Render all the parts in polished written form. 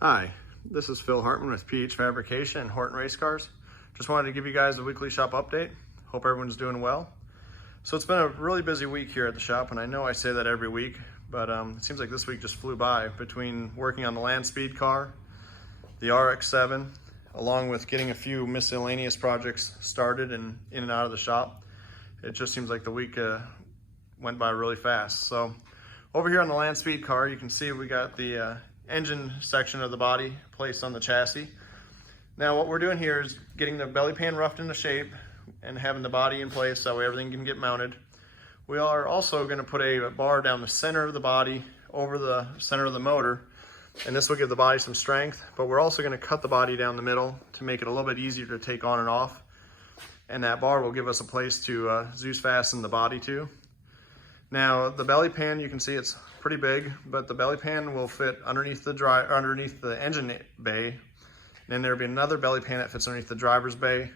Hi, this is Phil Hartman with PH Fabrication and Horton Race Cars. Just wanted to give you guys a weekly shop update. Hope everyone's doing well. So it's been a really busy week here at the shop, and I know I say that every week, but it seems like this week just flew by between working on the Land Speed car, the RX-7, along with getting a few miscellaneous projects started and in and out of the shop. It just seems like the week went by really fast. So over here on the Land Speed car, you can see we got the engine section of the body placed on the chassis. Now what we're doing here is getting the belly pan roughed into shape and having the body in place so everything can get mounted. We are also going to put a bar down the center of the body over the center of the motor, and this will give the body some strength, but we're also going to cut the body down the middle to make it a little bit easier to take on and off, and that bar will give us a place to Zeus fasten the body to. Now the belly pan, you can see it's pretty big, but the belly pan will fit underneath the engine bay. And then there'll be another belly pan that fits underneath the driver's bay,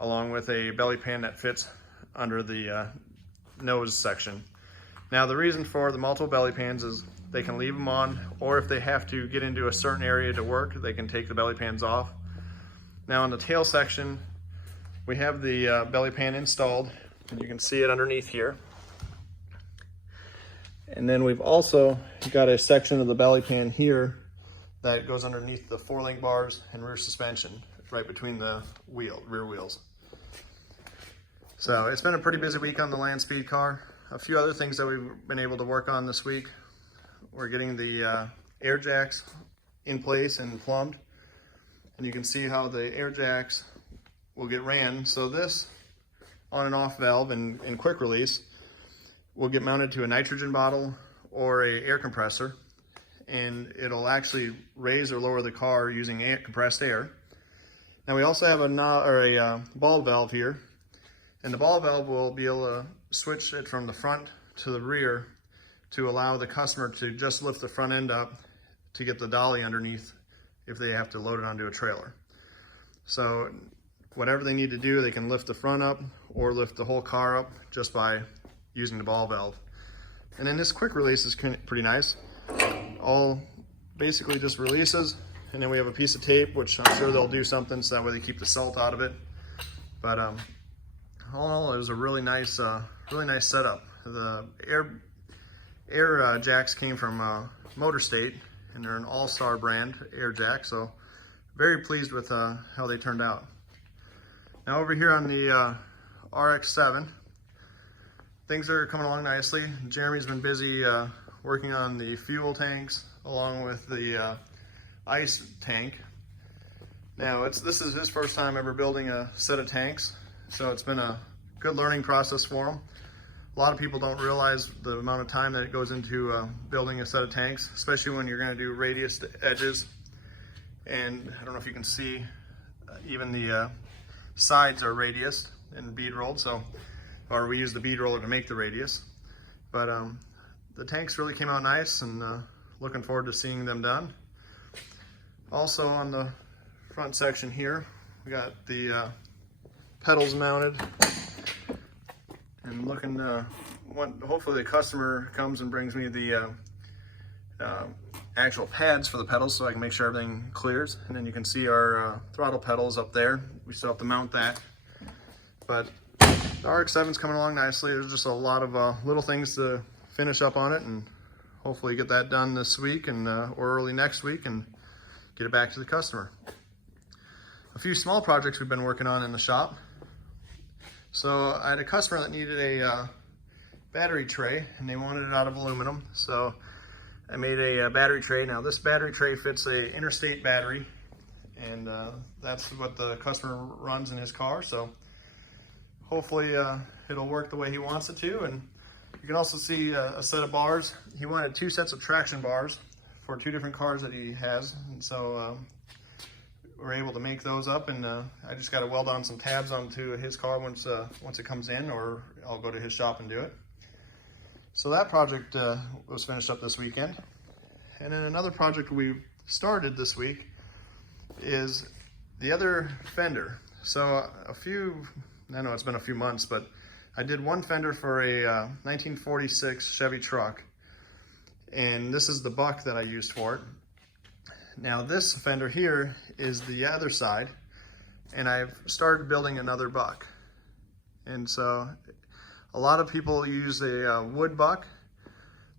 along with a belly pan that fits under the nose section. Now the reason for the multiple belly pans is they can leave them on, or if they have to get into a certain area to work, they can take the belly pans off. Now on the tail section, we have the belly pan installed, and you can see it underneath here. And then we've also got a section of the belly pan here that goes underneath the four-link bars and rear suspension, right between the rear wheels. So it's been a pretty busy week on the Land Speed car. A few other things that we've been able to work on this week. We're getting the air jacks in place and plumbed. And you can see how the air jacks will get ran. So this on and off valve and quick release will get mounted to a nitrogen bottle or a air compressor, and it'll actually raise or lower the car using compressed air. Now we also have a ball valve here, and the ball valve will be able to switch it from the front to the rear to allow the customer to just lift the front end up to get the dolly underneath if they have to load it onto a trailer. So whatever they need to do, they can lift the front up or lift the whole car up just by using the ball valve. And then this quick release is pretty nice. All basically just releases, and then we have a piece of tape, which I'm sure they'll do something so that way they keep the salt out of it. But all in all, it was a really nice setup. The air jacks came from Motor State, and they're an all-star brand air jack, so very pleased with how they turned out. Now over here on the RX-7, things are coming along nicely. Jeremy's been busy working on the fuel tanks along with the ice tank. Now this is his first time ever building a set of tanks, so it's been a good learning process for him. A lot of people don't realize the amount of time that it goes into building a set of tanks, especially when you're going to do radius edges. And I don't know if you can see, even the sides are radiused and bead rolled, or we use the bead roller to make the radius. But the tanks really came out nice, and looking forward to seeing them done. Also on the front section here, we got the pedals mounted, and looking, hopefully the customer comes and brings me the actual pads for the pedals so I can make sure everything clears. And then you can see our throttle pedals up there. We still have to mount that. But the RX-7's coming along nicely. There's just a lot of little things to finish up on it, and hopefully get that done this week and or early next week and get it back to the customer. A few small projects we've been working on in the shop. So I had a customer that needed a battery tray, and they wanted it out of aluminum. So I made a battery tray. Now this battery tray fits a Interstate battery, and that's what the customer runs in his car. So hopefully it'll work the way he wants it to. And you can also see a set of bars. He wanted 2 sets of traction bars for 2 different cars that he has. And so we're able to make those up, and I just got to weld on some tabs onto his car once it comes in, or I'll go to his shop and do it. So that project was finished up this weekend. And then another project we started this week is the other fender. So I know it's been a few months, but I did one fender for a 1946 Chevy truck, and this is the buck that I used for it. Now this fender here is the other side, and I've started building another buck. And so a lot of people use a wood buck,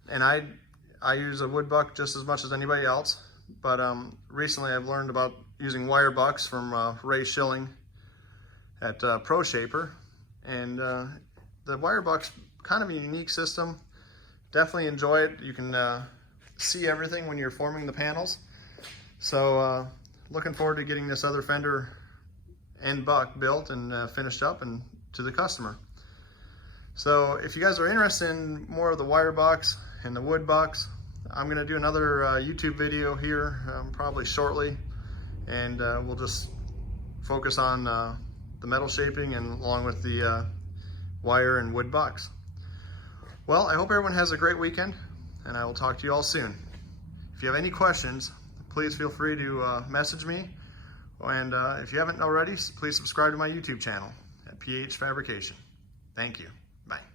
and I use a wood buck just as much as anybody else. But recently I've learned about using wire bucks from Ray Schilling at Pro Shaper, and the wire buck's kind of a unique system. Definitely enjoy it. You can see everything when you're forming the panels. So looking forward to getting this other fender and buck built and finished up and to the customer. So if you guys are interested in more of the wire bucks and the wood bucks, I'm going to do another YouTube video here probably shortly, and we'll just focus on the metal shaping and along with the wire and wood bucks. Well, I hope everyone has a great weekend, and I will talk to you all soon. If you have any questions, please feel free to message me, and if you haven't already, please subscribe to my YouTube channel at PH Fabrication. Thank you. Bye.